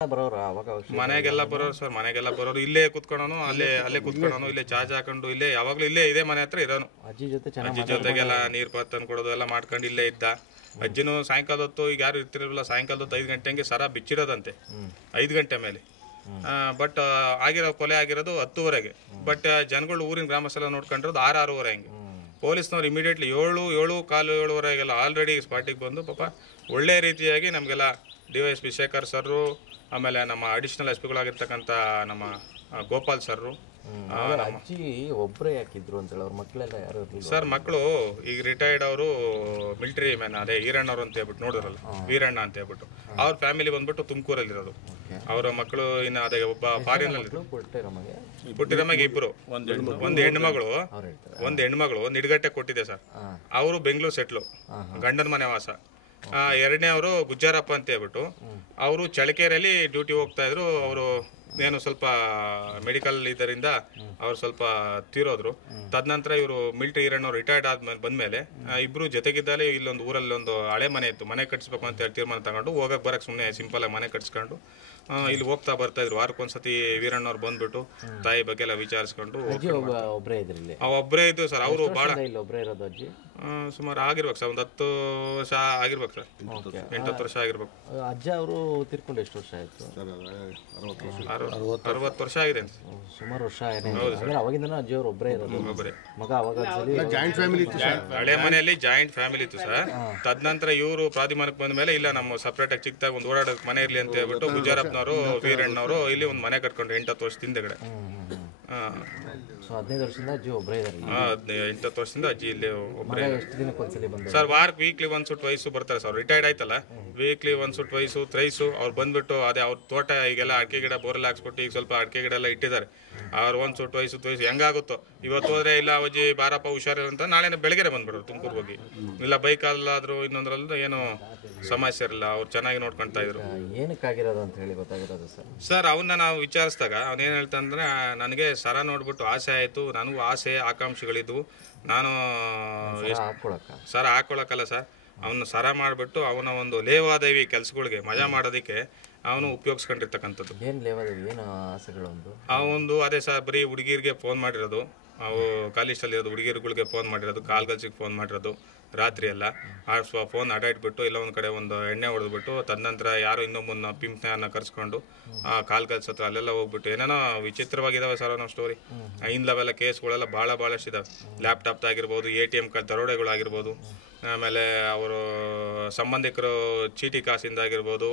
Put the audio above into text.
ಬರೋರು ಅವಾಗ ಮನೆಗೆಲ್ಲ ಬರೋರು ಸರ್, ಮನೆಗೆಲ್ಲ ಬರೋರು. ಇಲ್ಲೇ ಕುತ್ಕೊಳ್ಳೋನು, ಅಲ್ಲೇ ಕುತ್ಕೊಳ್ಳೋನು, ಇಲ್ಲೇ ಚಾರ್ಜ್ ಹಾಕೊಂಡು ಇಲ್ಲೇ ಯಾವಾಗ್ಲೂ ಇಲ್ಲೇ ಇದೇ ಮನೆ ಹತ್ರ ಇರೋನು. ಅಜ್ಜಿ ಜೊತೆಗೆಲ್ಲ ನೀರ್ ತಂದು ಕೊಡೋದು ಎಲ್ಲ ಮಾಡ್ಕೊಂಡು ಇಲ್ಲೇ ಇದ್ದ. ಅಜ್ಜಿನೂ ಸಾಯಂಕಾಲ ಹೊತ್ತು ಈಗ ಯಾರು ಇರ್ತಿರಲಿಲ್ಲ, ಸಾಯಂಕಾಲ ಹೊತ್ತು 5 ಗಂಟೆಗೆ ಸರ ಬಿಚ್ಚಿರೋದಂತೆ, 5 ಗಂಟೆ ಮೇಲೆ. ಬಟ್ ಕೊಲೆ ಆಗಿರೋದು 10ವರೆಗೆ. ಬಟ್ ಜನಗಳು ಊರಿನ ಗ್ರಾಮಸ್ಥೆಲ್ಲ ನೋಡ್ಕೊಂಡಿರೋದು 6-6:30 ಹಂಗೆ. ಪೊಲೀಸ್ನವ್ರು ಇಮಿಡಿಯೇಟ್ಲಿ 7-7:15 ಆಲ್ರೆಡಿ ಸ್ಪಾಟಿಗೆ ಬಂದು ಪಾಪ ಒಳ್ಳೆ ರೀತಿಯಾಗಿ ನಮಗೆಲ್ಲ DYSP ಶೇಖರ್ ಸರ್ರು, ಆಮೇಲೆ ನಮ್ಮ ಅಡಿಷನಲ್ SP ಗಳಾಗಿರ್ತಕ್ಕಂಥ ನಮ್ಮ ಗೋಪಾಲ್ ಸರ್ರು. ಅಜ್ಜಿ ಒಬ್ಬರೇ ಯಾಕಿದ್ರು ಅಂತೇಳಿ ಅವ್ರ ಮಕ್ಕಳೆಲ್ಲ ಯಾರು ಇರಲಿಲ್ಲ ಸರ್? ಮಕ್ಕಳು ಈಗ ರಿಟೈರ್ಡ್ ಅವರು ಮಿಲಿಟರಿ ಮ್ಯಾನ್, ಅದೇ ಈರಣ್ಣವ್ರು ಅಂತ ಹೇಳ್ಬಿಟ್ಟು ನೋಡಿದ್ರಲ್ಲ, ವೀರಣ್ಣ ಅಂತ ಹೇಳ್ಬಿಟ್ಟು, ಅವ್ರ ಫ್ಯಾಮಿಲಿ ಬಂದ್ಬಿಟ್ಟು ತುಮಕೂರಲ್ಲಿರೋದು. ಅವರ ಮಕ್ಕಳು ಇನ್ನು ಅದೇ ಒಬ್ಬ ಫಾರಿನಲ್ಲಿ ಪುಟ್ಟಿರಮ್ಮಗೆ ಇಬ್ರು, ಒಂದು ಹೆಣ್ಮಗಳು ನಿಡ್ಗಟ್ಟೆ ಕೊಟ್ಟಿದೆ ಸರ್. ಅವರು ಬೆಂಗಳೂರು ಸೆಟ್ಲು, ಗಂಡನ ಮನೆ ವಾಸ. ಎರಡನೇ ಅವರು ಗುಜ್ಜಾರಪ್ಪ ಅಂತ ಹೇಳ್ಬಿಟ್ಟು ಅವರು ಚಳಕೆರೆಯಲ್ಲಿ ಡ್ಯೂಟಿ ಹೋಗ್ತಾ ಇದ್ರು. ಅವರು ಏನು ಸ್ವಲ್ಪ ಮೆಡಿಕಲ್ ಇದರಿಂದ ಅವ್ರು ಸ್ವಲ್ಪ ತೀರೋದ್ರು. ತದನಂತರ ಇವರು ಮಿಲಿಟರಿ ಈರಣ್ಣವ್ರು ರಿಟೈರ್ಡ್ ಆದ್ಮೇಲೆ ಬಂದ್ಮೇಲೆ ಇಬ್ರು ಜೊತೆಗಿದ್ದಲ್ಲಿ ಇಲ್ಲೊಂದು ಊರಲ್ಲಿ ಒಂದು ಹಳೆ ಮನೆ ಇತ್ತು, ಮನೆ ಕಟ್ಸ್ಬೇಕು ಅಂತ ಹೇಳಿ ತೀರ್ಮಾನ ತಗೊಂಡು ಹೋಗಕ್ ಬರಕ್ ಸುಮ್ಮನೆ ಸಿಂಪಲ್ ಆಗಿ ಮನೆ ಕಟ್ಸ್ಕೊಂಡು ಇಲ್ಲಿ ಹೋಗ್ತಾ ಬರ್ತಾ ಇದ್ರು. ವಾರಕ್ಕೊಂದ್ಸತಿ ವೀರಣ್ಣವ್ರು ಬಂದ್ಬಿಟ್ಟು ತಾಯಿ ಬಗ್ಗೆ ಎಲ್ಲ ವಿಚಾರಿಸ್ಕೊಂಡು ಒಬ್ಬರೇ ಇದ್ರು ಸರ್. ಅವರು ಬಹಳ ಸುಮಾರು ಆಗಿರ್ಬೇಕು ಸರ್, ಒಂದು 10 ವರ್ಷ ಆಗಿರ್ಬೇಕು ಸರ್, 8-10 ವರ್ಷ ಆಗಿರ್ಬೇಕು. ಅಜ್ಜ ಅವರು ತೀರ್ಕೊಂಡು ಎಷ್ಟು ವರ್ಷ ಆಯ್ತು? 60 ವರ್ಷ ಆಗಿದೆ, ಸುಮಾರು ವರ್ಷ ಆಗಿದೆ. ಅವಾಗಿಂದ ಅಜ್ಜಿ ಅವರು ಒಬ್ಬರೇ ಇರೋದು, ಮಗ ಅವಾಗ ಹಳೆ ಮನೆಯಲ್ಲಿ ಜಾಯಿಂಟ್ ಫ್ಯಾಮಿಲಿ ಇತ್ತು ಸರ್. ತದನಂತರ ಇವರು ಪ್ರಾಧಿಮಾನಕ್ಕೆ ಬಂದ ಮೇಲೆ ಇಲ್ಲ ನಮ್ಮ ಸಪ್ರೇಟ್ ಆಗಿ ಚಿಕ್ಕದಾಗಿ ಒಂದು ಓಡಾಡೋಕೆ ಮನೆ ಇರಲಿ ಅಂತ ಹೇಳ್ಬಿಟ್ಟು ಗುಜರಾತ್ನವರು ವೀರಣ್ಣವರು ಇಲ್ಲಿ ಒಂದು ಮನೆ ಕಟ್ಕೊಂಡ್ರು 8-10 ವರ್ಷದ ಹಿಂದೆಗಡೆ. 15 ವರ್ಷದಿಂದ ಅಜ್ಜಿ ಒಬ್ಬರೇ ಇದ್ದಾರೆ. 8-10 ವರ್ಷದಿಂದ ಅಜ್ಜಿ ಇಲ್ಲಿ ಒಬ್ಬರೇ ಸರ್. ವಾರಕ್ಕೆ ವೀಕ್ಲಿ ಒನ್ಸು ಟ್ವೈಸು ಬರ್ತಾರೆ ಸರ್. ರಿಟೈರ್ಡ್ ಆಯ್ತಲ್ಲ, ವೀಕ್ಲಿ ಒನ್ಸು ಟ್ವೈಸು ಥ್ರೈಸು ಅವ್ರು ಬಂದ್ಬಿಟ್ಟು ಅದೇ ಅವ್ರ ತೋಟ ಈಗೆಲ್ಲ ಅಡಿಕೆ ಗಿಡ ಬೋರೆಲ್ಲ ಹಾಕ್ಸ್ಬಿಟ್ಟು ಈಗ ಸ್ವಲ್ಪ ಅಡಿಕೆ ಗಿಡ ಎಲ್ಲ ಇಟ್ಟಿದ್ದಾರೆ. ಅವ್ರು ಒನ್ಸು ಟ್ವೈಸು ಹೆಂಗಾಗುತ್ತೋ. ಇವತ್ತು ಹೋದ್ರೆ ಇಲ್ಲ ಅಜ್ಜಿ ಬಾರಪ್ಪ ಹುಷಾರಿಲ್ಲ ಅಂತ ನಾಳೆ ಬೆಳಗ್ಗೆ ಬಂದ್ಬಿಡ್ರು ತುಮಕೂರು ಹೋಗಿ. ಇಲ್ಲ ಬೈಕಲ್ಲಾದ್ರು ಇನ್ನೊಂದ್ರಲ್ಲೂ ಏನು ಸಮಸ್ಯೆ ಇರಲಿಲ್ಲ, ಅವ್ರು ಚೆನ್ನಾಗಿ ನೋಡ್ಕೊಳ್ತಾ ಇದ್ರು. ಏನಕ್ಕಾಗಿರೋದು ಅಂತ ಹೇಳಿ ಗೊತ್ತಾಗಿರೋದು ಸರ್? ಅವನ್ನ ನಾವು ವಿಚಾರಿಸಿದಾಗ ಅವನೇನು ಹೇಳ್ತಾ ಅಂದ್ರೆ, ನನಗೆ ಸರ ನೋಡ್ಬಿಟ್ಟು ಆಸೆ ಆಯಿತು, ನನಗೂ ಆಸೆ ಆಕಾಂಕ್ಷೆಗಳಿದ್ವು. ನಾನು ಸರ ಹಾಕೊಳಕ್ಕಲ್ಲ ಸರ್, ಅವನು ಸರ ಮಾಡಿಬಿಟ್ಟು ಅವನ ಒಂದು ಲೇವಾದೇವಿ ಕೆಲಸಗಳಿಗೆ ಮಜಾ ಮಾಡೋದಕ್ಕೆ ಅವನು ಉಪಯೋಗಿಸ್ಕೊಂಡಿರ್ತಕ್ಕಂಥದ್ದು. ಅವನು ಅದೇ ಸರ್, ಬರೀ ಹುಡುಗಿರಿಗೆ ಫೋನ್ ಮಾಡಿರೋದು, ಅವು ಕಾಲೇಜಲ್ಲಿರೋದು ಹುಡುಗಿರುಗಳಿಗೆ ಫೋನ್ ಮಾಡಿರೋದು, ಕಾಲ್ಗಲ್ಸಿಗೆ ಫೋನ್ ಮಾಡಿರೋದು ರಾತ್ರಿ ಎಲ್ಲ. ಫೋನ್ ಅಡ್ಡಾಡ್ಬಿಟ್ಟು ಇಲ್ಲ ಒಂದು ಕಡೆ ಒಂದು ಎಣ್ಣೆ ಹೊಡೆದ್ಬಿಟ್ಟು ತದನಂತರ ಯಾರೋ ಇನ್ನೊಬ್ಬನ ಪಿಂಪ್ನ ಕರ್ಸ್ಕೊಂಡು ಆ ಕಾಲ್ಗಲ್ಸ್ ಹತ್ರ ಅಲ್ಲೆಲ್ಲ ಹೋಗ್ಬಿಟ್ಟು ಏನೇನೋ ವಿಚಿತ್ರವಾಗಿದ್ದಾವೆ ಸರ್ ನಮ್ಮ ಸ್ಟೋರಿ. ಇಂಥವೆಲ್ಲ ಕೇಸ್ಗಳೆಲ್ಲ ಭಾಳಷ್ಟು ಇದಾವೆ. ಲ್ಯಾಪ್ಟಾಪ್ ಆಗಿರ್ಬೋದು, ATM ಕಾರ್ಡ್ ದರೋಡೆಗಳಾಗಿರ್ಬೋದು, ಆಮೇಲೆ ಅವರು ಸಂಬಂಧಿಕರು ಚೀಟಿ ಕಾಸಿಂದ ಆಗಿರ್ಬೋದು.